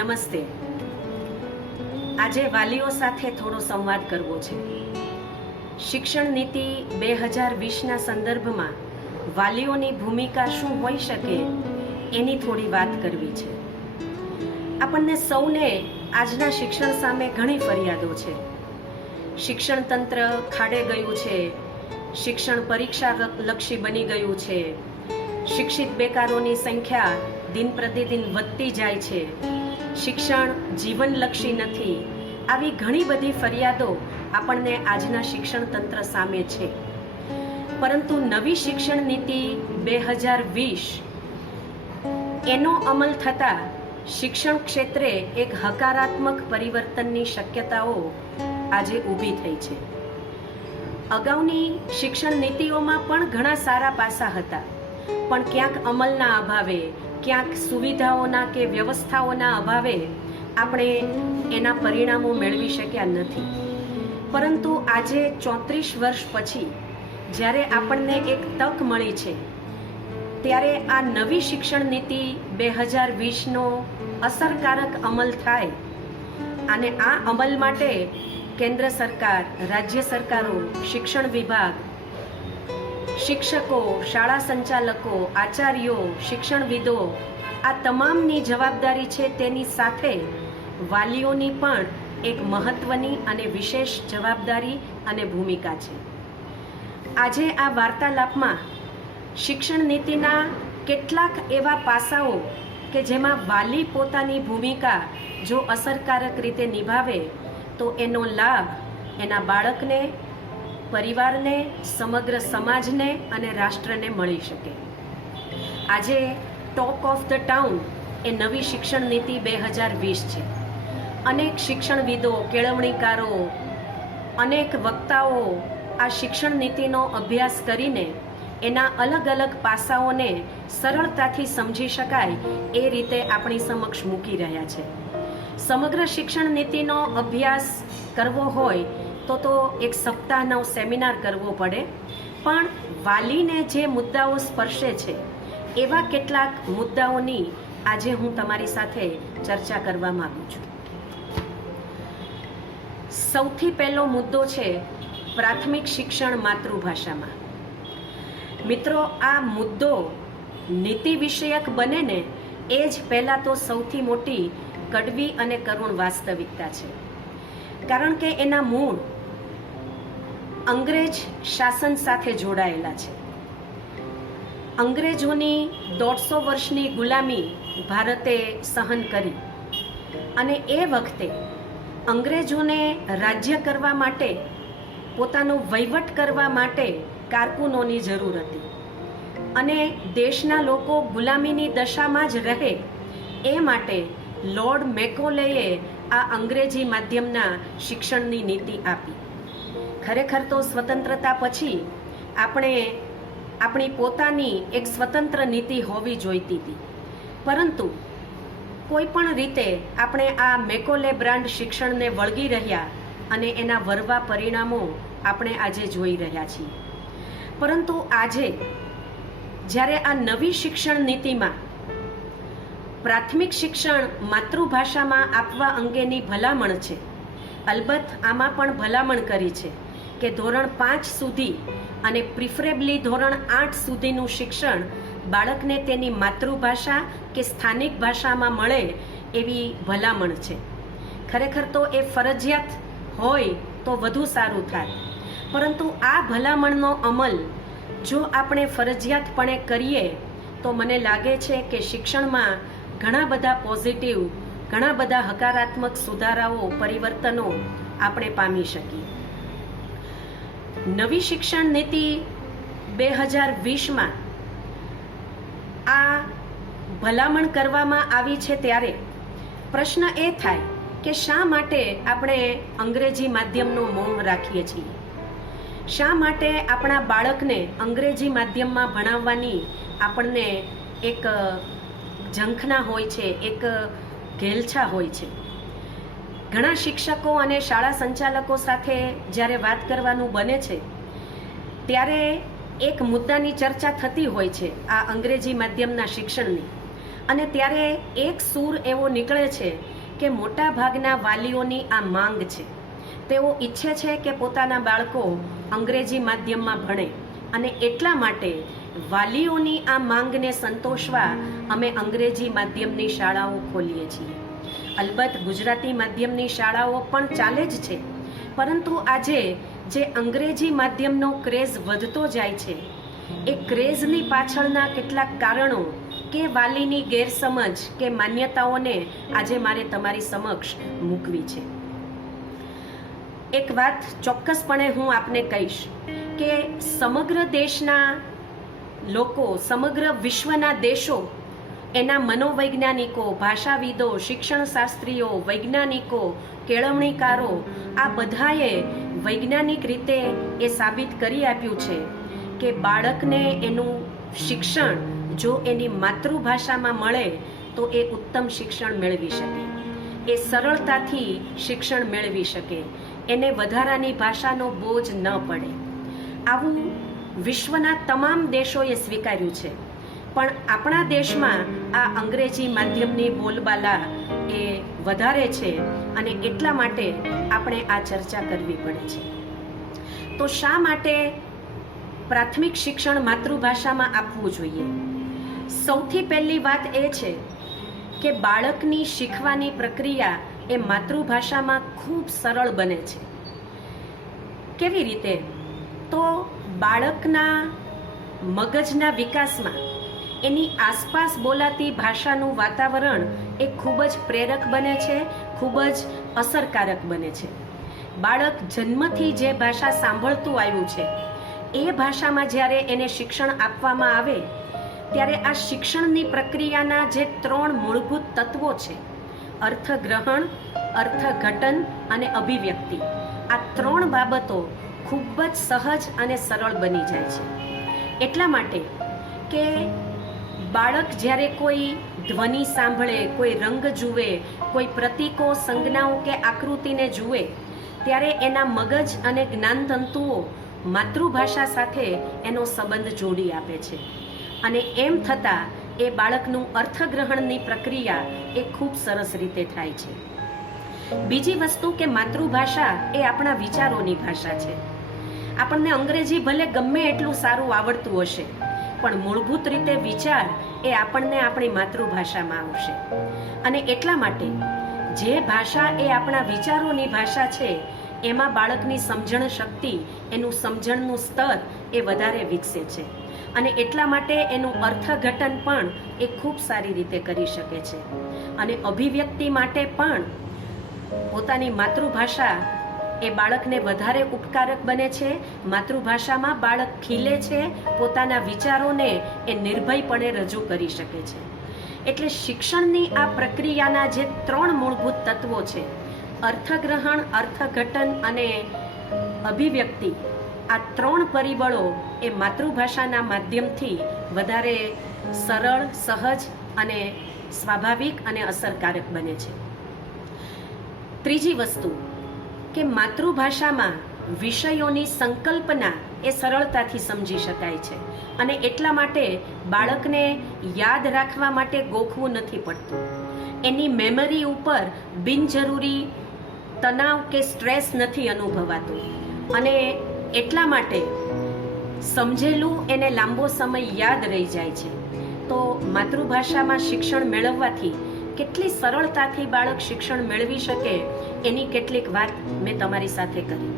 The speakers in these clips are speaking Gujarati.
નમસ્તે. આજે વાલીઓ સાથે થોડો સંવાદ કરવો છે. શિક્ષણ નીતિ 2020ના સંદર્ભમાં વાલીઓની ભૂમિકા શું હોઈ શકે એની થોડી વાત કરવી છે. આપણને સૌને આજના શિક્ષણ સામે ઘણી ફરિયાદો છે. શિક્ષણ તંત્ર ખાડે ગયું છે, શિક્ષણ પરીક્ષા લક્ષી બની ગયું છે, શિક્ષિત બેકારોની સંખ્યા દિન પ્રતિદિન વધતી જાય છે, શિક્ષણ જીવનલક્ષી નથી. આવી ઘણી બધી ફરિયાદો આપણને આજના શિક્ષણ તંત્ર સામે છે. પરંતુ નવી શિક્ષણ નીતિ 2020 એનો અમલ થતાં શિક્ષણ ક્ષેત્રે એક હકારાત્મક પરિવર્તનની શક્યતાઓ આજે ઊભી થઈ છે. અગાઉની શિક્ષણ નીતિઓમાં પણ ઘણા સારા પાસા હતા, પણ ક્યાંક અમલના અભાવે, ક્યાંક સુવિધાઓના કે વ્યવસ્થાઓના અભાવે આપણે એના પરિણામો મેળવી શક્યા નથી. પરંતુ આજે 34 વર્ષ પછી જ્યારે આપણને એક તક મળી છે, ત્યારે આ નવી શિક્ષણ નીતિ 2020નો અસરકારક અમલ થાય અને આ અમલ માટે કેન્દ્ર સરકાર, રાજ્ય સરકારો, શિક્ષણ વિભાગ, શિક્ષકો, શાળા સંચાલકો, આચાર્યો, શિક્ષણવિદો આ તમામની જવાબદારી છે. તેની સાથે વાલીઓની પણ એક મહત્વની અને વિશેષ જવાબદારી અને ભૂમિકા છે. આજે આ વાર્તાલાપમાં શિક્ષણ નીતિના કેટલાક એવા પાસાઓ કે જેમાં વાલી પોતાની ભૂમિકા જો અસરકારક રીતે નિભાવે તો એનો લાભ એના બાળકને, પરિવારને, સમગ્ર સમાજને અને રાષ્ટ્રને મળી શકે. આજે ટોક ઓફ ધ ટાઉન એ નવી શિક્ષણ નીતિ 2020 છે. અનેક શિક્ષણવિદો, કેળવણીકારો, અનેક વક્તાઓ આ શિક્ષણ નીતિનો અભ્યાસ કરીને એના અલગ અલગ પાસાઓને સરળતાથી સમજી શકાય એ રીતે આપણી સમક્ષ મૂકી રહ્યા છે. સમગ્ર શિક્ષણ નીતિનો અભ્યાસ કરવો હોય તો એક સપ્તાહનો સેમિનાર કરવો પડે, પણ વાલીને જે મુદ્દાઓ સ્પર્શે છે એવા કેટલાક મુદ્દાઓની આજે હું તમારી સાથે ચર્ચા કરવા માંગુ છું. સૌથી પહેલો મુદ્દો છે પ્રાથમિક શિક્ષણ માતૃભાષામાં. મિત્રો, આ મુદ્દો નીતિ વિષયક બને ને એ જ પહેલાં તો સૌથી મોટી કડવી અને કરુણ વાસ્તવિકતા છે. કારણ કે એના મૂળ અંગ્રેજ શાસન સાથે જોડાયેલા છે. અંગ્રેજોની 150 વર્ષની ગુલામી ભારતે સહન કરી અને એ વખતે અંગ્રેજોને રાજ્ય કરવા માટે, પોતાનો વહીવટ કરવા માટે કારકુનોની જરૂર હતી અને દેશના લોકો ગુલામીની દશામાં જ રહે એ માટે લોર્ડ મેકોલેએ આ અંગ્રેજી માધ્યમના શિક્ષણની નીતિ આપી. ખરેખર તો સ્વતંત્રતા પછી આપણે આપણી પોતાની એક સ્વતંત્ર નીતિ હોવી જોઈતી હતી, પરંતુ કોઈ પણ રીતે આપણે આ મેકોલે બ્રાન્ડ શિક્ષણને વળગી રહ્યા અને એના વરવા પરિણામો આપણે આજે જોઈ રહ્યા છીએ. પરંતુ આજે જ્યારે આ નવી શિક્ષણ નીતિમાં પ્રાથમિક શિક્ષણ માતૃભાષામાં આપવા અંગેની ભલામણ છે, અલબત્ત આમાં પણ ભલામણ કરી છે કે ધોરણ 5 સુધી અને પ્રિફરેબલી ધોરણ 8 સુધીનું શિક્ષણ બાળકને તેની માતૃભાષા કે સ્થાનિક ભાષામાં મળે એવી ભલામણ છે. ખરેખર તો એ ફરજિયાત હોય તો વધુ સારું થાય, પરંતુ આ ભલામણનો અમલ જો આપણે ફરજિયાતપણે કરીએ તો મને લાગે છે કે શિક્ષણમાં ઘણા બધા પોઝિટિવ, ઘણા બધા હકારાત્મક સુધારાઓ, પરિવર્તનો આપણે પામી શકીએ. નવી શિક્ષણ નીતિ 2020માં આ ભલામણ કરવામાં આવી છે ત્યારે પ્રશ્ન એ થાય કે શા માટે આપણે અંગ્રેજી માધ્યમનો મોહ રાખીએ છીએ? શા માટે આપણા બાળકને અંગ્રેજી માધ્યમમાં ભણાવવાની આપણને એક ઝંખના હોય છે, એક ઘેલછા હોય છે? ઘણા શિક્ષકો અને શાળા સંચાલકો સાથે જ્યારે વાત કરવાનું બને છે ત્યારે એક મુદ્દાની ચર્ચા થતી હોય છે આ અંગ્રેજી માધ્યમના શિક્ષણની, અને ત્યારે એક સૂર એવો નીકળે છે કે મોટા ભાગના વાલીઓની આ માંગ છે. તેઓ ઈચ્છે છે કે પોતાના બાળકો અંગ્રેજી માધ્યમમાં ભણે, અને એટલા માટે વાલીઓની આ માંગને સંતોષવા અમે અંગ્રેજી માધ્યમની શાળાઓ ખોલીએ છીએ. અલબત્ત ગુજરાતી માધ્યમની શાળાઓ પણ ચાલે જ છે, પરંતુ આજે જે અંગ્રેજી માધ્યમનો ક્રેઝ વધતો જાય છે, એ ક્રેઝની પાછળના કેટલાક કારણો કે વાલીની ગેરસમજ કે માન્યતાઓને આજે મારે તમારી સમક્ષ મૂકવી છે. એક વાત ચોક્કસપણે હું આપને કહીશ કે સમગ્ર દેશના લોકો, સમગ્ર વિશ્વના દેશો, એના મનોવૈજ્ઞાનિકો, ભાષાવિદો, શિક્ષણશાસ્ત્રીઓ, વૈજ્ઞાનિકો, કેળવણીકારો, આ બધાએ વૈજ્ઞાનિક રીતે એ સાબિત કરી આપ્યું છે કે બાળકને એનું શિક્ષણ જો એની માતૃભાષામાં મળે તો એ ઉત્તમ શિક્ષણ મેળવી શકે, એ સરળતાથી શિક્ષણ મેળવી શકે, એને વધારાની ભાષાનો બોજ ન પડે. આવું વિશ્વના તમામ દેશોએ સ્વીકાર્યું છે. પણ આપણા દેશમાં આ અંગ્રેજી માધ્યમની બોલબાલા એ વધારે છે, અને એટલા માટે આપણે આ ચર્ચા કરવી પડે છે. તો શા માટે પ્રાથમિક શિક્ષણ માતૃભાષામાં આપવું જોઈએ? સૌથી પહેલી વાત એ છે કે બાળકની શીખવાની પ્રક્રિયા એ માતૃભાષામાં ખૂબ સરળ બને છે. કેવી રીતે? તો બાળકના મગજના વિકાસમાં એની આસપાસ બોલાતી ભાષાનું વાતાવરણ એ ખૂબ જ પ્રેરક બને છે, ખૂબ જ અસરકારક બને છે. બાળક જન્મથી જે ભાષા સાંભળતું આવ્યું છે એ ભાષામાં જ્યારે એને શિક્ષણ આપવામાં આવે ત્યારે આ શિક્ષણની પ્રક્રિયાના જે 3 મૂળભૂત તત્વો છે, અર્થગ્રહણ, અર્થઘટન અને અભિવ્યક્તિ, આ 3 બાબતો ખૂબ જ સહજ અને સરળ બની જાય છે. એટલા માટે કે બાળક જ્યારે કોઈ ધ્વનિ સાંભળે, કોઈ રંગ જુએ, કોઈ પ્રતીકો, સંજ્ઞાઓ કે આકૃતિને જુએ, ત્યારે એના મગજ અને જ્ઞાનતંતુઓ માતૃભાષા સાથે એનો સંબંધ જોડી આપે છે, અને એમ થતાં એ બાળકનું અર્થગ્રહણની પ્રક્રિયા એ ખૂબ સરસ રીતે થાય છે. બીજી વસ્તુ કે માતૃભાષા એ આપણા વિચારોની ભાષા છે. આપણને અંગ્રેજી ભલે ગમે એટલું સારું આવડતું હશે, પણ મૂળભૂત રીતે વિચાર એ આપણને આપણી માતૃભાષામાં આવશે. અને એટલા માટે જે ભાષા એ આપણા વિચારોની ભાષા છે, એમાં બાળકની સમજણ શક્તિ, એનું સમજણનું સ્તર એ વધારે વિકસે છે, અને એટલા માટે એનું અર્થઘટન પણ એ ખૂબ સારી રીતે કરી શકે છે. અને અભિવ્યક્તિ માટે પણ પોતાની માતૃભાષા એ બાળકને વધારે ઉપકારક બને છે. માતૃભાષામાં બાળક ખીલે છે, પોતાના વિચારોને એ નિર્ભયપણે રજૂ કરી શકે છે. એટલે શિક્ષણની આ પ્રક્રિયાના જે 3 મૂળભૂત તત્વો છે, અર્થગ્રહણ, અર્થઘટન અને અભિવ્યક્તિ, આ 3 પરિબળો એ માતૃભાષાના માધ્યમથી વધારે સરળ, સહજ અને સ્વાભાવિક અને અસરકારક બને છે. ત્રીજી વસ્તુ કે માતૃભાષામાં વિષયોની સંકલ્પના એ સરળતાથી સમજી શકાય છે, અને એટલા માટે બાળકને યાદ રાખવા માટે ગોખવું નથી પડતું. એની મેમરી ઉપર બિનજરૂરી તણાવ કે સ્ટ્રેસ નથી અનુભવાતું, અને એટલા માટે સમજેલું એને લાંબો સમય યાદ રહી જાય છે. તો માતૃભાષામાં શિક્ષણ મેળવવાથી કેટલી સરળતાથી બાળક શિક્ષણ મેળવી શકે એની કેટલીક વાત મેં તમારી સાથે કરી.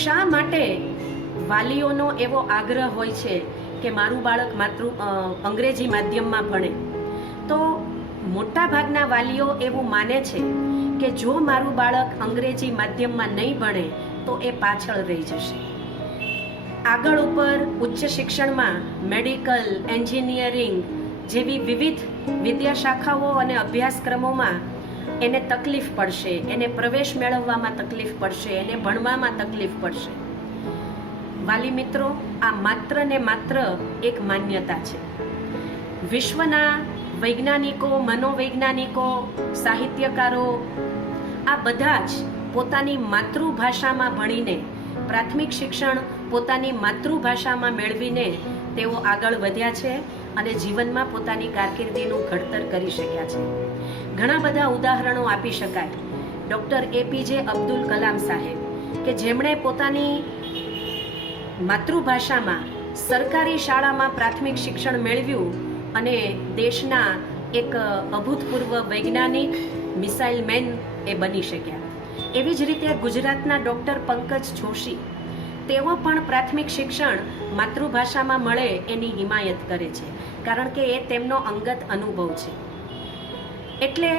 શા માટે વાલીઓનો એવો આગ્રહ હોય છે કે મારું બાળક અંગ્રેજી માધ્યમમાં ભણે? તો મોટા ભાગના વાલીઓ એવું માને છે કે જો મારું બાળક અંગ્રેજી માધ્યમમાં નહીં ભણે તો એ પાછળ રહી જશે. આગળ ઉપર ઉચ્ચ શિક્ષણમાં મેડિકલ, એન્જિનિયરિંગ જેવી વિવિધ વિદ્યા શાખાઓ અને અભ્યાસક્રમોમાં એને તકલીફ પડશે, એને પ્રવેશ મેળવવામાં તકલીફ પડશે, એને ભણવામાં તકલીફ પડશે. વાલી મિત્રો, આ માત્ર ને માત્ર એક માન્યતા છે. વિશ્વના વૈજ્ઞાનિકો, મનોવૈજ્ઞાનિકો, સાહિત્યકારો આ બધા જ પોતાની માતૃભાષામાં ભણીને, પ્રાથમિક શિક્ષણ પોતાની માતૃભાષામાં મેળવીને તેઓ આગળ વધ્યા છે, અને જીવનમાં પોતાની કારકિર્દીનું ઘડતર કરી શક્યા છે. ઘણા બધા ઉદાહરણો આપી શકાય. ડૉક્ટર એપીજે અબ્દુલ કલામ સાહેબ કે જેમણે પોતાની માતૃભાષામાં સરકારી શાળામાં પ્રાથમિક શિક્ષણ મેળવ્યું અને દેશના એક અભૂતપૂર્વ વૈજ્ઞાનિક મિસાઇલ મેન એ બની શક્યા. એવી જ રીતે ગુજરાતના ડૉક્ટર પંકજ જોશી તેઓ પણ પ્રાથમિક શિક્ષણ માતૃભાષામાં મળે એની હિમાયત કરે છે, કારણ કે એ તેમનો અંગત અનુભવ છે. એટલે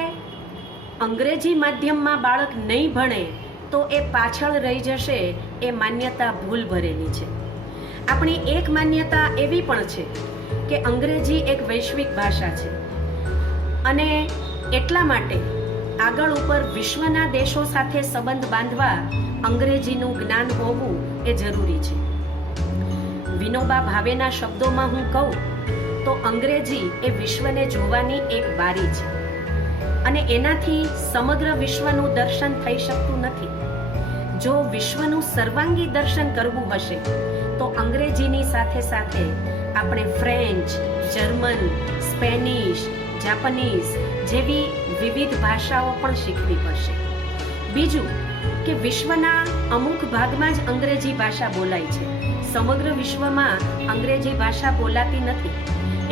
અંગ્રેજી માધ્યમમાં બાળક નહીં ભણે તો એ પાછળ રહી જશે, એ માન્યતા ભૂલ ભરેલી છે. આપણી એક માન્યતા એવી પણ છે કે અંગ્રેજી એક વૈશ્વિક ભાષા છે અને એટલા માટે આગળ ઉપર વિશ્વના દેશો સાથે સંબંધ બાંધવા અંગ્રેજીનું જ્ઞાન હોવું એ જરૂરી છે. વિનોબા ભાવેના શબ્દોમાં હું કહું તો અંગ્રેજી એ વિશ્વને જોવાની એક બારી છે અને એનાથી સમગ્ર વિશ્વનું દર્શન થઈ શકતું નથી. જો વિશ્વનું સર્વાંગી દર્શન કરવું હશે તો અંગ્રેજીની સાથે સાથે આપણે ફ્રેન્ચ, જર્મન, સ્પેનિશ, જાપાનીઝ જેવી વિવિધ ભાષાઓ પણ શીખવી પડશે. બીજું કે વિશ્વના અમુક ભાગમાં જ અંગ્રેજી ભાષા બોલાય છે, સમગ્ર વિશ્વમાં અંગ્રેજી ભાષા બોલાતી નથી.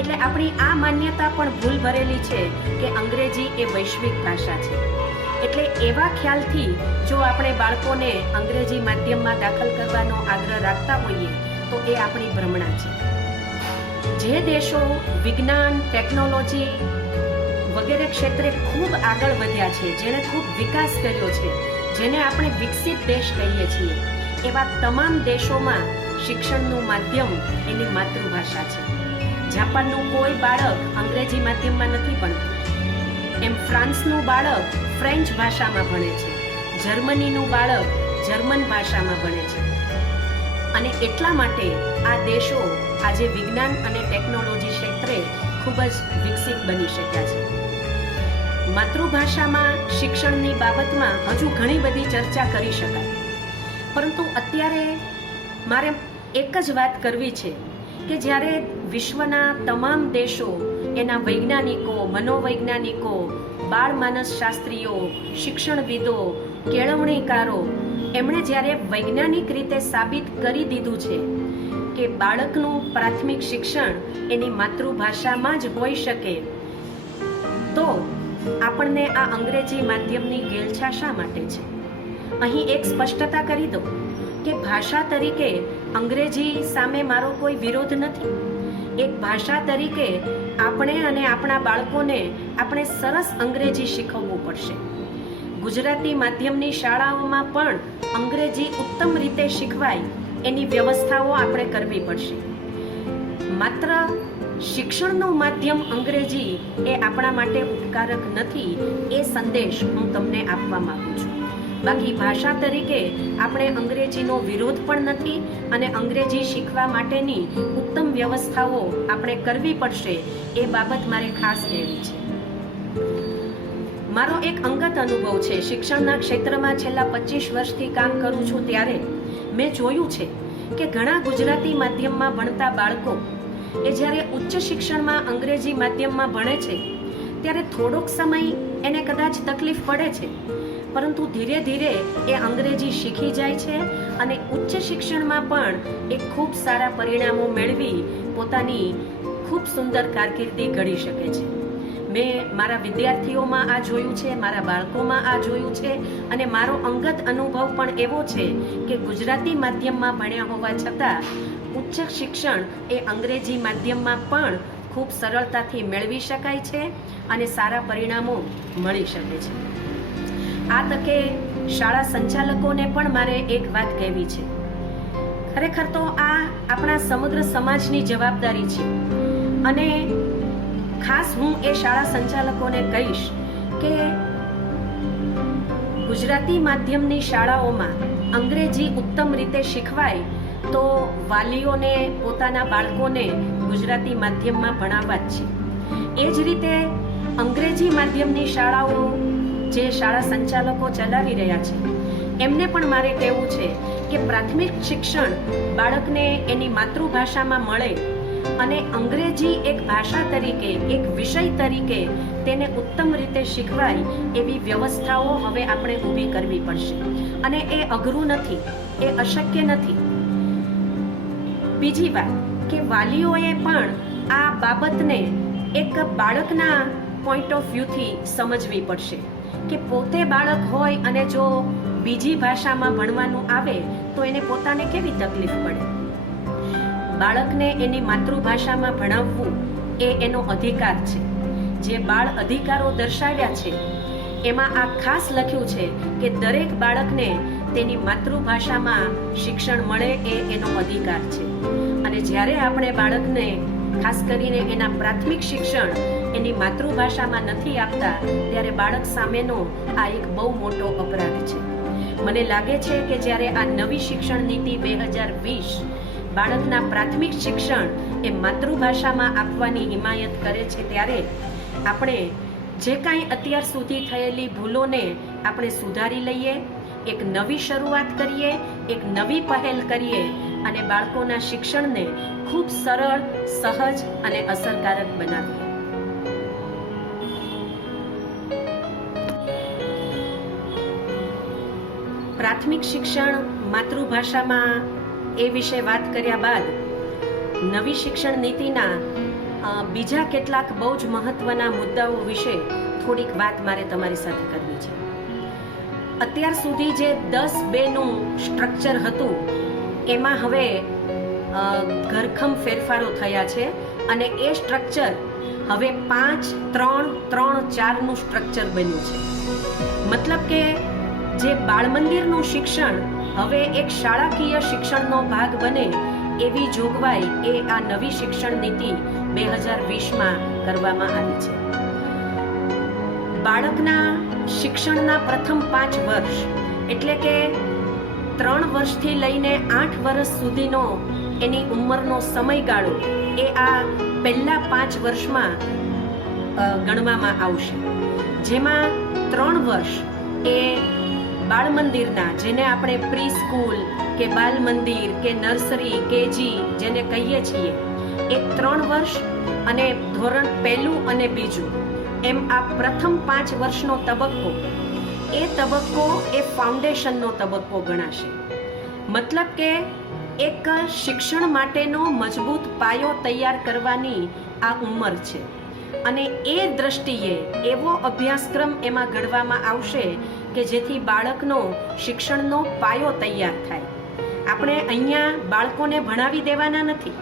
એટલે આપણી આ માન્યતા પણ ભૂલ ભરેલી છે કે અંગ્રેજી એ વૈશ્વિક ભાષા છે. એટલે એવા ખ્યાલથી જો આપણે બાળકોને અંગ્રેજી માધ્યમમાં દાખલ કરવાનો આગ્રહ રાખતા હોઈએ તો એ આપણી ભ્રમણા છે. જે દેશો વિજ્ઞાન, ટેકનોલોજી વગેરે ક્ષેત્રે ખૂબ આગળ વધ્યા છે, જેણે ખૂબ વિકાસ કર્યો છે, જેને આપણે વિકસિત દેશ કહીએ છીએ, એવા તમામ દેશોમાં શિક્ષણનું માધ્યમ એની માતૃભાષા છે. જાપાનનું કોઈ બાળક અંગ્રેજી માધ્યમમાં નથી ભણતું, એમ ફ્રાન્સનું બાળક ફ્રેન્ચ ભાષામાં ભણે છે, જર્મનીનું બાળક જર્મન ભાષામાં ભણે છે. અને એટલા માટે આ દેશો આજે વિજ્ઞાન અને ટેકનોલોજી ક્ષેત્રે ખૂબ જ વિકસિત બની શક્યા છે. માતૃભાષામાં શિક્ષણની બાબતમાં હજુ ઘણી બધી ચર્ચા કરી શકાય, પરંતુ અત્યારે મારે એક જ વાત કરવી છે કે જ્યારે વિશ્વના તમામ દેશો એના વૈજ્ઞાનિકો, મનોવૈજ્ઞાનિકો, બાળ માનસશાસ્ત્રીઓ, શિક્ષણવિદો, કેળવણીકારો એમણે જ્યારે વૈજ્ઞાનિક રીતે સાબિત કરી દીધું છે કે બાળકનું પ્રાથમિક શિક્ષણ એની માતૃભાષામાં જ હોઈ શકે, તો આપણને આ અંગ્રેજી માધ્યમની ઘેલછા શા માટે છે? અહીં એક સ્પષ્ટતા કરી દો કે ભાષા તરીકે અંગ્રેજી સામે મારો કોઈ વિરોધ નથી. એક ભાષા તરીકે આપણે અને આપણા બાળકોને આપણે સરસ અંગ્રેજી શીખવવું પડશે. ગુજરાતી માધ્યમની શાળાઓમાં પણ અંગ્રેજી ઉત્તમ રીતે શીખવાય એની વ્યવસ્થાઓ આપણે કરવી પડશે. માત્ર શિક્ષણનું માધ્યમ અંગ્રેજી એ આપણા માટે ઉપકારક નથી, એ સંદેશ હું તમને આપવા માંગુ છું. બાકી ભાષા તરીકે આપણે અંગ્રેજીનો વિરોધ પણ નથી અને અંગ્રેજી શીખવા માટેની ઉત્તમ વ્યવસ્થાઓ આપણે કરવી પડશે, એ બાબત મારે ખાસ કહેવી છે. મારો એક અંગત અનુભવ છે. શિક્ષણના ક્ષેત્રમાં છેલ્લા 25 વર્ષથી કામ કરું છું ત્યારે મેં જોયું છે કે ઘણા ગુજરાતી માધ્યમમાં ભણતા બાળકો એ જ્યારે ઉચ્ચ શિક્ષણમાં અંગ્રેજી માધ્યમમાં ભણે છે ત્યારે થોડોક સમય એને કદાચ તકલીફ પડે છે, પરંતુ ધીરે ધીરે એ અંગ્રેજી શીખી જાય છે અને ઉચ્ચ શિક્ષણમાં પણ એ ખૂબ સારા પરિણામો મેળવી પોતાની ખૂબ સુંદર કારકિર્દી ઘડી શકે છે. મેં મારા વિદ્યાર્થીઓમાં આ જોયું છે, મારા બાળકોમાં આ જોયું છે અને મારો અંગત અનુભવ પણ એવો છે કે ગુજરાતી માધ્યમમાં ભણ્યા હોવા છતાં ઉચ્ચ શિક્ષણ એ અંગ્રેજી માધ્યમમાં પણ ખૂબ સરળતાથી મેળવી શકાય છે અને સારા પરિણામો મળી શકે છે. આ તકે શાળા સંચાલકોને પણ મારે એક વાત કહેવી છે. ખરેખર તો આ આપણા સમગ્ર સમાજની જવાબદારી છે અને ખાસ હું એ શાળા સંચાલકોને કહીશ કે ગુજરાતી માધ્યમની શાળાઓમાં અંગ્રેજી ઉત્તમ રીતે શીખવાય તો વાલીઓને પોતાના બાળકોને ગુજરાતી માધ્યમમાં ભણાવવા જ છે. એ જ રીતે અંગ્રેજી માધ્યમની શાળાઓ જે શાળા સંચાલકો ચલાવી રહ્યા છે એમને પણ મારે કહેવું છે કે પ્રાથમિક શિક્ષણ બાળકને એની માતૃભાષામાં મળે અને અંગ્રેજી એક ભાષા તરીકે, એક વિષય તરીકે તેને ઉત્તમ રીતે શીખવાય એવી વ્યવસ્થાઓ હવે આપણે ઊભી કરવી પડશે. અને એ અઘરું નથી, એ અશક્ય નથી. બીજી વાત કે વાલીઓએ પણ આ બાબતને એક બાળકના પોઈન્ટ ઓફ વ્યૂથી સમજવી પડશે કે પોતે બાળક હોય અને જો બીજી ભાષામાં ભણવાનું આવે તો એને પોતાને કેવી તકલીફ પડે. બાળકને એની માતૃભાષામાં ભણાવવું એ એનો અધિકાર છે. જે બાળ અધિકારો દર્શાવ્યા છે એમાં આ ખાસ લખ્યું છે કે દરેક બાળકને તેની માતૃભાષામાં શિક્ષણ મળે એ એનો અધિકાર છે. અને જ્યારે આપણે બાળકને ખાસ કરીને એના પ્રાથમિક શિક્ષણ એની માતૃભાષામાં નથી આપતા ત્યારે બાળક સામેનો આ એક બહુ મોટો અપરાધ છે. મને લાગે છે કે જ્યારે આ નવી શિક્ષણ નીતિ 2020 બાળકના પ્રાથમિક શિક્ષણ એ માતૃભાષામાં આપવાની હિમાયત કરે છે ત્યારે આપણે જે કાંઈ અત્યાર સુધી થયેલી ભૂલોને આપણે સુધારી લઈએ, એક નવી શરૂઆત કરીએ, એક નવી પહેલ કરીએ અને બાળકોના શિક્ષણને ખૂબ સરળ, સહજ અને અસરકારક બનાવીએ. પ્રાથમિક શિક્ષણ માતૃભાષામાં એ વિશે વાત કર્યા બાદ નવી શિક્ષણ નીતિના બીજા કેટલાક બહુ જ મહત્વના મુદ્દાઓ વિશે થોડીક વાત મારે તમારી સાથે કરવી છે. અત્યાર સુધી જે 10-2નું સ્ટ્રક્ચર હતું એમાં હવે ઘરખમ ફેરફારો થયા છે અને એ સ્ટ્રક્ચર હવે 5-3-3-4નું સ્ટ્રક્ચર બન્યું છે. મતલબ કે જે બાળ મંદિરનું શિક્ષણ હવે એક શાળાકીય શિક્ષણનો ભાગ બને એવી જોગવાઈ એ આ નવી શિક્ષણ નીતિ 2020માં કરવામાં આવી છે. બાળકના શિક્ષણના પ્રથમ 5 વર્ષ એટલે કે 3 વર્ષથી લઈને 8 વર્ષ સુધીનો એની ઉંમરનો સમયગાળો એ આ પહેલા 5 વર્ષમાં ગણવામાં આવશે. જેમાં 3 વર્ષ એ બાળ મંદિરના, જેને આપણે પ્રી સ્કૂલ કે બાલ મંદિર કે નર્સરી, કેજી જેને કહીએ છીએ, એ 3 વર્ષ અને ધોરણ 1 અને 2 એમ આ પ્રથમ 5 વર્ષનો તબક્કો એ ફાઉન્ડેશનનો તબક્કો ગણાશે. મતલબ કે એક શિક્ષણ માટેનો મજબૂત પાયો તૈયાર કરવાની આ ઉંમર છે અને એ દ્રષ્ટિએ એવો અભ્યાસક્રમ એમાં ઘડવામાં આવશે કે જેથી બાળકનો શિક્ષણનો પાયો તૈયાર થાય. આપણે અહીંયા બાળકોને ભણાવી દેવાના નથી.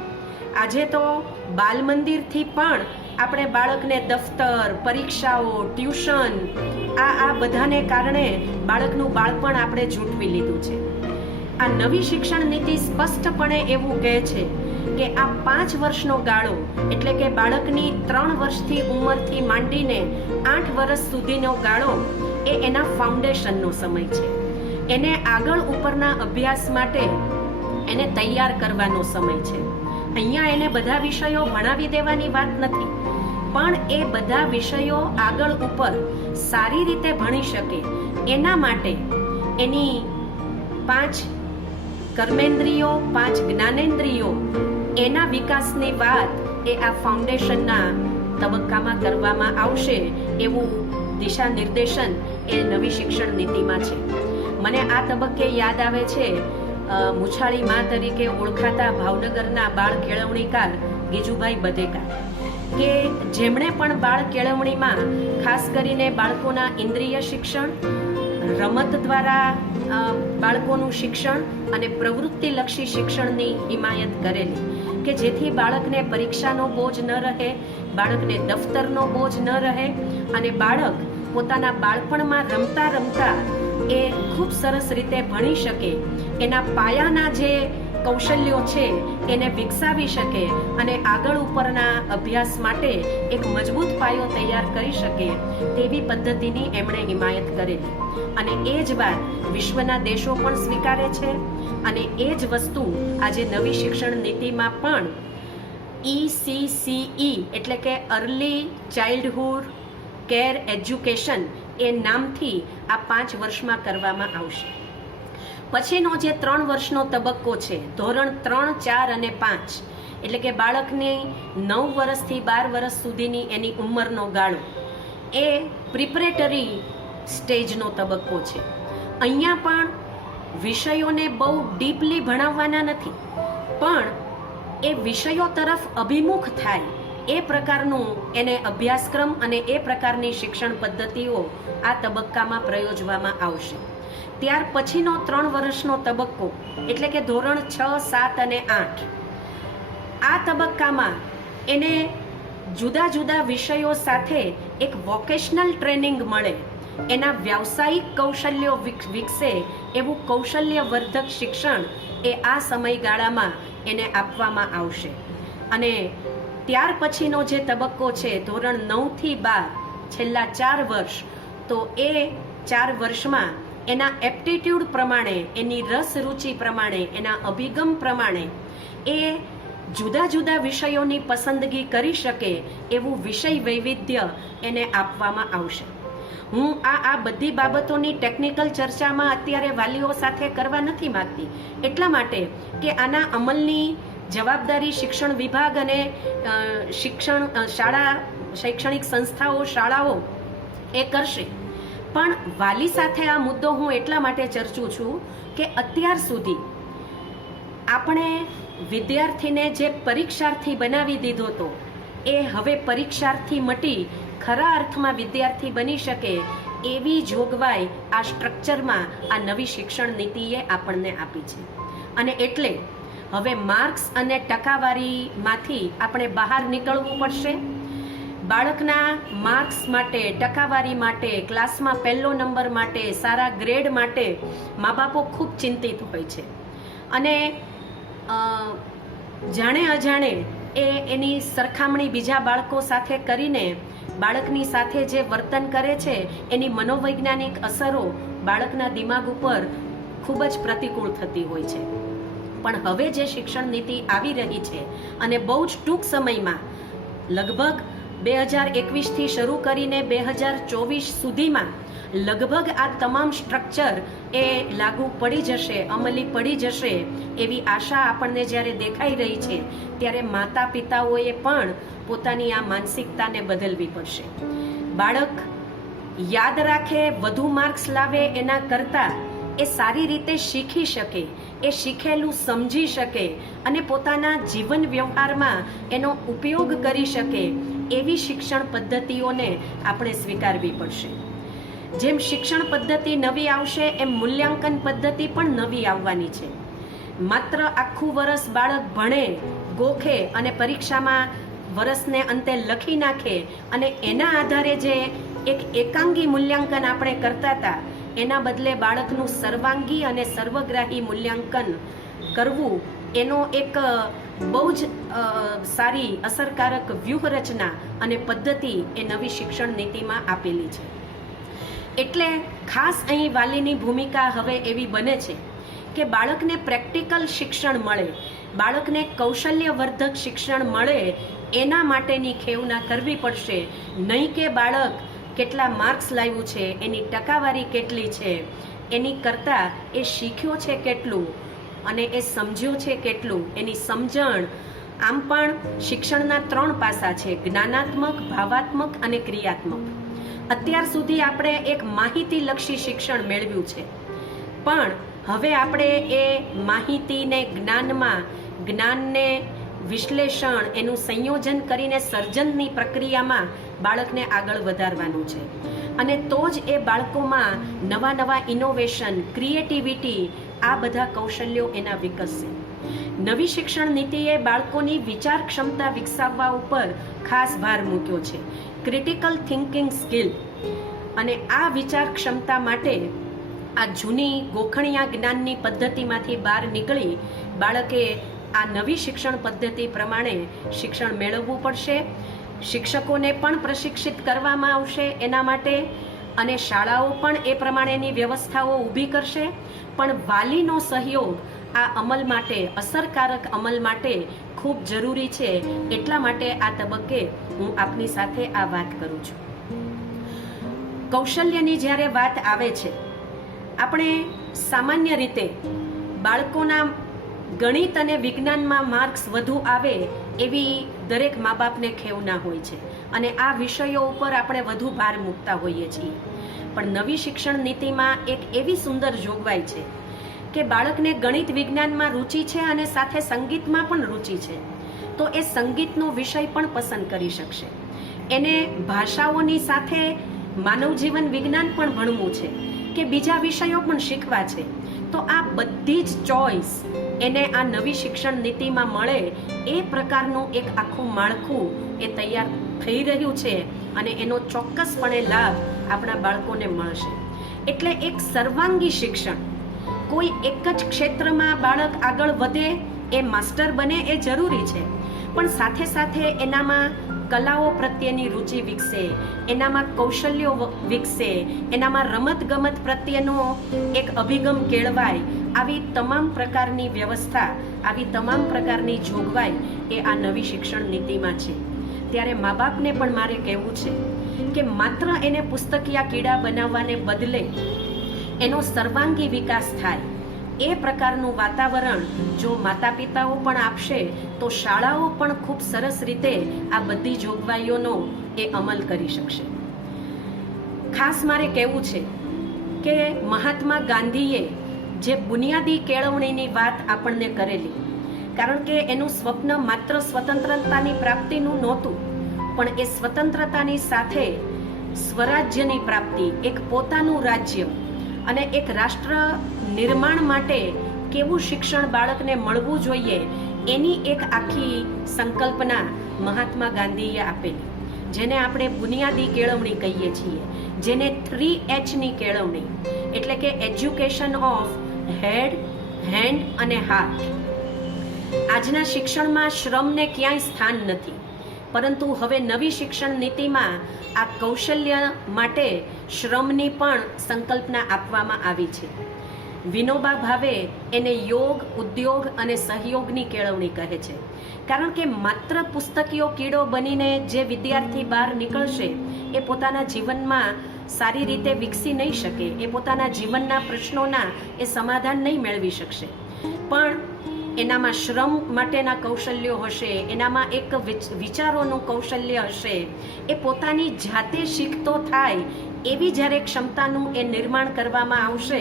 આજે તો બાલ મંદિરથી પણ આપણે બાળકને દફતર, પરીક્ષાઓ, ટ્યુશન આ બધાને કારણે બાળકનું બાળપણ આપણે ઝૂંટવી લીધું છે. આ નવી શિક્ષણ નીતિ સ્પષ્ટપણે એવું કહે છે કે આ 5 વર્ષનો ગાળો એટલે કે બાળકની 3 વર્ષથી ઉંમરથી માંડીને 8 વર્ષ સુધીનો ગાળો એ એના ફાઉન્ડેશનનો સમય છે. એને આગળ ઉપરના અભ્યાસ માટે એને તૈયાર કરવાનો સમય છે. અહીંયા એને બધા વિષયો ભણાવી દેવાની વાત નથી, પણ એ બધા વિષયો આગળ ઉપર સારી રીતે ભણી શકે એના માટે એની 5 કર્મેન્દ્રિયો, 5 જ્ઞાનેન્દ્રિયો એના વિકાસની વાત એ આ ફાઉન્ડેશનના તબક્કામાં કરવામાં આવશે એવું દિશા નિર્દેશન એ નવી શિક્ષણ નીતિમાં છે. મને આ તબક્કે યાદ આવે છે મુછાળી મા તરીકે ઓળખાતા ભાવનગરના બાળ કેળવણીકાર ગીજુભાઈ બધેકા, કે જેમણે પણ બાળ કેળવણીમાં ખાસ કરીને બાળકોના ઇન્દ્રિય શિક્ષણ, રમત દ્વારા બાળકોનું શિક્ષણ અને પ્રવૃત્તિલક્ષી શિક્ષણની હિમાયત કરેલી કે જેથી બાળકને પરીક્ષાનો બોજ ન રહે, બાળકને દફતરનો બોજ ન રહે અને બાળક પોતાના બાળપણમાં રમતા રમતા એ ખૂબ સરસ રીતે ભણી શકે, એના પાયાના જે કૌશલ્યો છે એને વિકસાવી શકે અને આગળ ઉપરના અભ્યાસ માટે એક મજબૂત પાયો તૈયાર કરી શકે તેવી પદ્ધતિની એમણે હિમાયત કરેલી. અને એ જ વાત વિશ્વના દેશો પણ સ્વીકારે છે અને એ જ વસ્તુ આજે નવી શિક્ષણ નીતિમાં પણ ECCE એટલે કે અર્લી ચાઇલ્ડહુડ કેર એજ્યુકેશન એ નામથી આ 5 વર્ષમાં કરવામાં આવશે. પછીનો જે 3 વર્ષનો તબક્કો છે, ધોરણ 3, 4 અને 5, એટલે કે બાળકની 9 વર્ષથી 12 વર્ષ સુધીની એની ઉંમરનો ગાળો એ પ્રિપરેટરી સ્ટેજનો તબક્કો છે. અહીંયા પણ વિષયોને બહુ ડીપલી ભણાવવાના નથી, પણ એ વિષયો તરફ અભિમુખ થાય એ પ્રકારનું એને અભ્યાસક્રમ અને એ પ્રકારની શિક્ષણ પદ્ધતિઓ આ તબક્કામાં પ્રયોજવામાં આવશે. ત્યાર પછીનો 3 વર્ષનો તબક્કો એટલે કે ધોરણ 6, 7 અને 8, આ તબક્કામાં એને જુદા જુદા વિષયો સાથે એક વોકેશનલ ટ્રેનિંગ મળે, એના વ્યાવસાયિક કૌશલ્યો વિકસે એવું કૌશલ્યવર્ધક શિક્ષણ એ આ સમયગાળામાં એને આપવામાં આવશે. અને ત્યાર પછીનો જે તબક્કો છે ધોરણ 9 થી 12, છેલ્લા 4 વર્ષ, તો એ 4 વર્ષમાં એના એપ્ટિટ્યૂડ પ્રમાણે, એની રસ રુચિ પ્રમાણે, એના અભિગમ પ્રમાણે એ જુદા જુદા વિષયોની પસંદગી કરી શકે એવું વિષય વૈવિધ્ય એને આપવામાં આવશે. હું આ બધી બાબતોની ટેકનિકલ ચર્ચામાં અત્યારે વાલીઓ સાથે કરવા નથી માંગતી, એટલા માટે કે આના અમલની જવાબદારી શિક્ષણ વિભાગ અને શૈક્ષણિક સંસ્થાઓ, શાળાઓ એ કરશે. પણ વાલી સાથે આ મુદ્દો હું એટલા માટે ચર્ચું છું કે અત્યાર સુધી આપણે વિદ્યાર્થીને જે પરીક્ષાર્થી બનાવી દીધો હતો એ હવે પરીક્ષાર્થી મટી ખરા અર્થમાં વિદ્યાર્થી બની શકે એવી જોગવાઈ આ સ્ટ્રક્ચરમાં આ નવી શિક્ષણ નીતિએ આપણને આપી છે. અને એટલે હવે માર્ક્સ અને ટકાવારીમાંથી આપણે બહાર નીકળવું પડશે. બાળકના માર્ક્સ માટે, ટકાવારી માટે, ક્લાસમાં પહેલો નંબર માટે, સારા ગ્રેડ માટે મા બાપો ખૂબ ચિંતિત હોય છે અને જાણે અજાણે એની સરખામણી બીજા બાળકો સાથે કરીને બાળકની સાથે જે વર્તન કરે છે એની મનોવૈજ્ઞાનિક અસરો બાળકના દિમાગ ઉપર ખૂબ જ પ્રતિકૂળ થતી હોય છે. પણ હવે જે શિક્ષણ નીતિ આવી રહી છે અને બહુ જ ટૂંક સમયમાં, લગભગ 2021થી શરૂ કરીને 2024 સુધીમાં લગભગ આ તમામ સ્ટ્રક્ચર એ લાગુ પડી જશે, અમલી પડી જશે એવી આશા આપણને જ્યારે દેખાઈ રહી છે, ત્યારે માતા પિતાઓએ પણ પોતાની આ માનસિકતાને બદલવી પડશે. બાળક યાદ રાખે, વધુ માર્ક્સ લાવે એના કરતાં એ સારી રીતે શીખી શકે, એ શીખેલું સમજી શકે અને પોતાના જીવન વ્યવહારમાં એનો ઉપયોગ કરી શકે એવી શિક્ષણ પદ્ધતિઓને આપણે સ્વીકારવી પડશે. જેમ શિક્ષણ પદ્ધતિ નવી આવશે એમ મૂલ્યાંકન પદ્ધતિ પણ નવી આવવાની છે. માત્ર આખું વરસ બાળક ભણે, ગોખે અને પરીક્ષામાં વરસને અંતે લખી નાખે અને એના આધારે જે એક એકાંગી મૂલ્યાંકન આપણે કરતા હતા, એના બદલે બાળકનું સર્વાંગી અને સર્વગ્રાહી મૂલ્યાંકન કરવું, એનો એક બહુ જ સારી અસરકારક વ્યૂહરચના અને પદ્ધતિ એ નવી શિક્ષણ નીતિમાં આપેલી છે. એટલે ખાસ અહીં વાલીની ભૂમિકા હવે એવી બને છે કે બાળકને પ્રેક્ટિકલ શિક્ષણ મળે, બાળકને કૌશલ્યવર્ધક શિક્ષણ મળે, એના માટેની ખેવના કરવી પડશે. નહીં કે બાળક કેટલા માર્ક્સ લાવ્યું છે, એની ટકાવારી કેટલી છે, એની કરતાં એ શીખ્યો છે કેટલું અને એ સમજ્યો છે કેટલું, એની સમજણ. આમ પણ શિક્ષણના 3 પાસા છે, જ્ઞાનાત્મક, ભાવાત્મક અને ક્રિયાત્મક. અત્યાર સુધી આપણે એક માહિતીલક્ષી શિક્ષણ મેળવ્યું છે, પણ હવે આપણે એ માહિતીને જ્ઞાનને વિશ્લેષણ, એનું સંયોજન કરીને સર્જનની પ્રક્રિયામાં બાળકને આગળ વધારવાનું છે. અને તો જ એ બાળકોમાં નવા નવા ઇનોવેશન, ક્રિએટિવિટી, આ બધા કૌશલ્યો એના વિકસશે. નવી શિક્ષણ નીતિએ બાળકોની વિચાર ક્ષમતા વિકસાવવા ઉપર ખાસ ભાર મૂક્યો છે, ક્રિટિકલ થિંકિંગ સ્કિલ. અને આ વિચાર ક્ષમતા માટે આ જૂની ગોખણિયા જ્ઞાનની પદ્ધતિમાંથી બહાર નીકળી બાળકે આ નવી શિક્ષણ પદ્ધતિ પ્રમાણે શિક્ષણ મેળવવું પડશે. શિક્ષકોને પણ પ્રશિક્ષિત કરવામાં આવશે એના માટે, અને શાળાઓ પણ એ પ્રમાણેની વ્યવસ્થાઓ ઊભી કરશે. પણ વાલીનો સહયોગ આ અમલ માટે, અસરકારક અમલ માટે ખૂબ જરૂરી છે. એટલા માટે આ તબક્કે હું આપની સાથે આ વાત કરું છું. કૌશલ્યની જ્યારે વાત આવે છે, આપણે સામાન્ય રીતે બાળકોના ગણિત અને વિજ્ઞાનમાં માર્ક્સ વધુ આવે એવી દરેક મા બાપને ખેવના હોય છે અને આ વિષયો ઉપર આપણે વધુ ભાર મૂકતા હોઈએ છીએ. પણ નવી શિક્ષણ નીતિમાં એક એવી સુંદર જોગવાઈ છે કે બાળકને ગણિત વિજ્ઞાનમાં રુચિ છે અને સાથે સંગીતમાં પણ રુચિ છે તો એ સંગીતનો વિષય પણ પસંદ કરી શકશે. એને ભાષાઓની સાથે માનવ જીવન વિજ્ઞાન પણ ભણવું છે કે બીજા વિષયો પણ શીખવા છે તો આ બધી જ ચોઈસ એને આ નવી શિક્ષણ નીતિમાં મળે એ પ્રકારનું એક આખું માળખું એ તૈયાર થઈ રહ્યું છે અને એનો ચોક્કસપણે લાભ આપણા બાળકોને મળશે. એટલે એક સર્વાંગી શિક્ષણ, કોઈ એક જ ક્ષેત્રમાં બાળક આગળ વધે, એ માસ્ટર બને એ જરૂરી છે, પણ સાથે સાથે એનામાં કલાઓ પ્રત્યેની રુચિ વિકસે, એનામાં કૌશલ્યો વિકસે, એનામાં રમત ગમત પ્રત્યેનો એક અભિગમ કેળવાય, આવી તમામ પ્રકારની વ્યવસ્થા, આવી તમામ પ્રકારની જોગવાઈ એ આ નવી શિક્ષણ નીતિમાં છે. ત્યારે મા બાપને પણ મારે કહેવું છે કે માત્ર એને પુસ્તકીય કીડા બનાવવાને બદલે એનો સર્વાંગી વિકાસ થાય એ પ્રકારનું વાતાવરણ જો માતા પિતાઓ પણ આપશે તો શાળાઓ પણ ખૂબ સરસ રીતે આ બધી જોગવાઈઓનો એ અમલ કરી શકશે. ખાસ મારે કહેવું છે કે મહાત્મા ગાંધીએ જે બુનિયાદી કેળવણીની વાત આપણને કરેલી, કારણ કે એનું સ્વપ્ન માત્ર સ્વતંત્રતાની પ્રાપ્તિનું નહોતું, પણ એ સ્વતંત્રતાની સાથે સ્વરાજ્યની પ્રાપ્તિ, એક પોતાનું રાજ્ય અને એક રાષ્ટ્ર નિર્માણ માટે કેવું શિક્ષણ બાળકને મળવું જોઈએ એની એક આખી સંકલ્પના મહાત્મા ગાંધીએ આપેલી, જેને આપણે બુનિયાદી કેળવણી કહીએ છીએ, જેને 3H ની કેળવણી, એટલે કે એજ્યુકેશન ઓફ હેડ, હેન્ડ અને હાર્ટ. આજના શિક્ષણમાં શ્રમને ક્યાંય સ્થાન નથી, પરંતુ હવે નવી શિક્ષણ નીતિમાં આ કૌશલ્ય માટે શ્રમની પણ સંકલ્પના આપવામાં આવી છે. વિનોબા ભાવે એને યોગ, ઉદ્યોગ અને સહયોગની કેળવણી કહે છે, કારણ કે માત્ર પુસ્તકીયો કીડો બનીને જે વિદ્યાર્થી બહાર નીકળશે એ પોતાના જીવનમાં સારી રીતે વિકસી નહીં શકે, એ પોતાના જીવનના પ્રશ્નોના એ સમાધાન નહીં મેળવી શકશે. પણ એનામાં શ્રમ માટેના કૌશલ્યો હશે, એનામાં એક વિચારોનું કૌશલ્ય હશે, એ પોતાની જાતે શીખતો થાય એવી જ્યારે ક્ષમતાનું એ નિર્માણ કરવામાં આવશે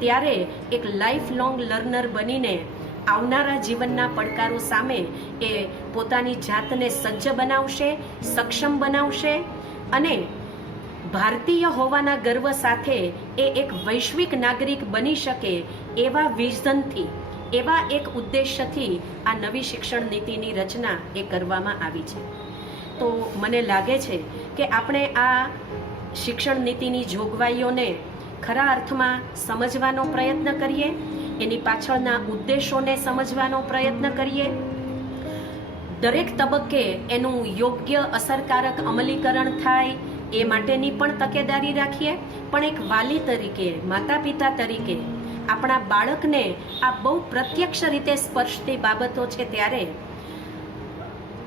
ત્યારે એક લાઈફ લોંગ લર્નર બનીને આવનારા જીવનના પડકારો સામે એ પોતાની જાતને સજ્જ બનાવશે, સક્ષમ બનાવશે અને ભારતીય હોવાના ગર્વ સાથે એ એક વૈશ્વિક નાગરિક બની શકે એવા વિઝનથી, એવા એક ઉદ્દેશ્યથી આ નવી શિક્ષણ નીતિની રચના એ કરવામાં આવી છે. તો મને લાગે છે કે આપણે આ શિક્ષણ નીતિની જોગવાઈઓને ખરા અર્થમાં સમજવાનો પ્રયત્ન કરીએ, એની પાછળના ઉદ્દેશોને સમજવાનો પ્રયત્ન કરીએ, દરેક તબક્કે એનું યોગ્ય અસરકારક અમલીકરણ થાય એ માટેની પણ તકેદારી રાખીએ. પણ એક વાલી તરીકે, માતા પિતા તરીકે આપણા બાળકને આ બહુ પ્રત્યક્ષ રીતે સ્પર્શતી બાબતો છે, ત્યારે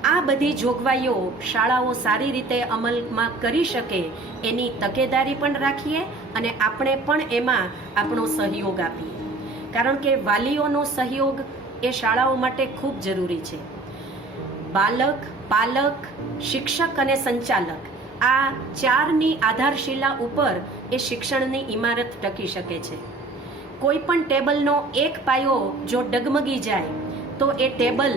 આ બધી જોગવાઈઓ શાળાઓ સારી રીતે અમલમાં કરી શકે એની તકેદારી પણ રાખીએ અને આપણે પણ એમાં આપણો સહયોગ આપીએ, કારણ કે વાલીઓનો સહયોગ એ શાળાઓ માટે ખૂબ જરૂરી છે. બાલક, પાલક, શિક્ષક અને સંચાલક, આ ચારની આધારશિલા ઉપર એ શિક્ષણની ઇમારત ટકી શકે છે. કોઈ પણ ટેબલનો એક પાયો જો ડગમગી જાય તો એ ટેબલ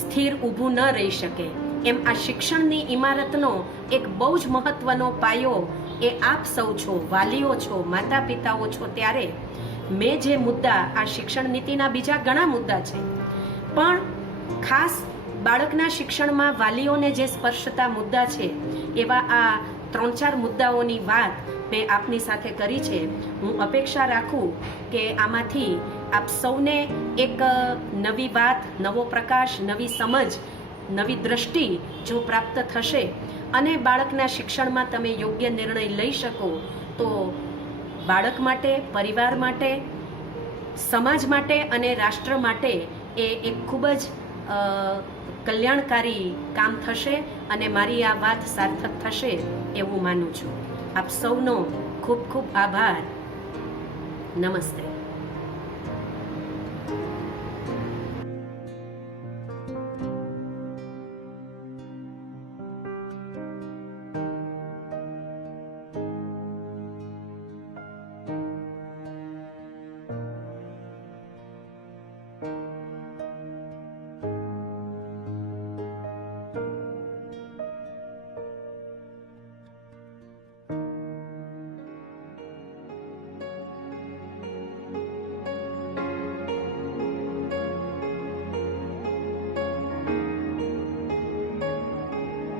સ્થિર ઊભું ન રહી શકે. એમ આ શિક્ષણની ઇમારતનો એક બહુ જ મહત્વનો પાયો એ આપ સૌ છો, વાલીઓ છો, માતા પિતાઓ છો. ત્યારે મેં જે મુદ્દા, આ શિક્ષણ નીતિના બીજા ઘણા મુદ્દા છે, પણ ખાસ બાળકના શિક્ષણમાં વાલીઓને જે સ્પર્શતા મુદ્દા છે એવા આ 3-4 મુદ્દાઓની વાત મેં આપની સાથે કરી છે. હું અપેક્ષા રાખું કે આમાંથી આપ સૌને એક નવી વાત, નવો પ્રકાશ, નવી સમજ, નવી દ્રષ્ટિ જો પ્રાપ્ત થશે અને બાળકના શિક્ષણમાં તમે યોગ્ય નિર્ણય લઈ શકો તો બાળક માટે, પરિવાર માટે, સમાજ માટે અને રાષ્ટ્ર માટે એ એક ખૂબ જ કલ્યાણકારી કામ થશે અને મારી આ વાત સાર્થક થશે એવું માનું છું. આપ સૌનો ખૂબ ખૂબ આભાર. નમસ્તે.